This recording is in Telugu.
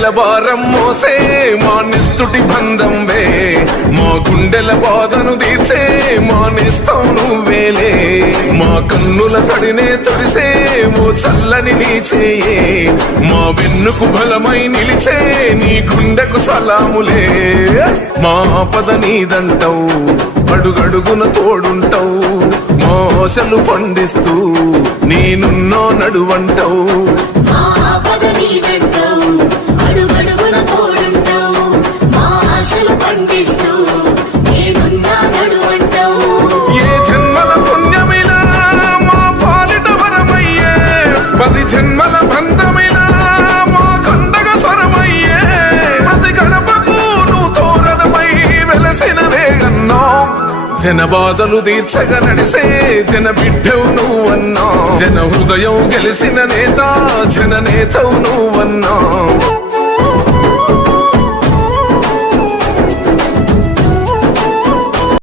వేల భారం మోసే మా నెత్తుటి బంధంవే మా గుండెల బాధను తీర్చే మా నేస్తం నువ్వేలే మా కన్నుల తడినే తొడిసే ఓ చల్లని నీ చేయే మా వెన్నుకు బలమై నిలిచే నీ గుండెకు సలాములే మా ఆపద నీదంటావు అడుగడుగున తోడుంటావు మా ఆశలు పండిస్తూ నేనున్నో నడువంటావు ఏ జన్మల పుణ్యమిలా మా పాలిట వరమయ్యే 10 జన్మల బంధమిలా మా కండగ స్వరమయ్యే ప్రతి గడపకు నువ్వు తోరణమై వెలసిన వేగన్నో జన బాధలు తీర్చగా నడిసే జన బిడ్డవు నువ్వన్నా జన హృదయం గెలిసిన నేత జన నేతవు నువ్వన్నా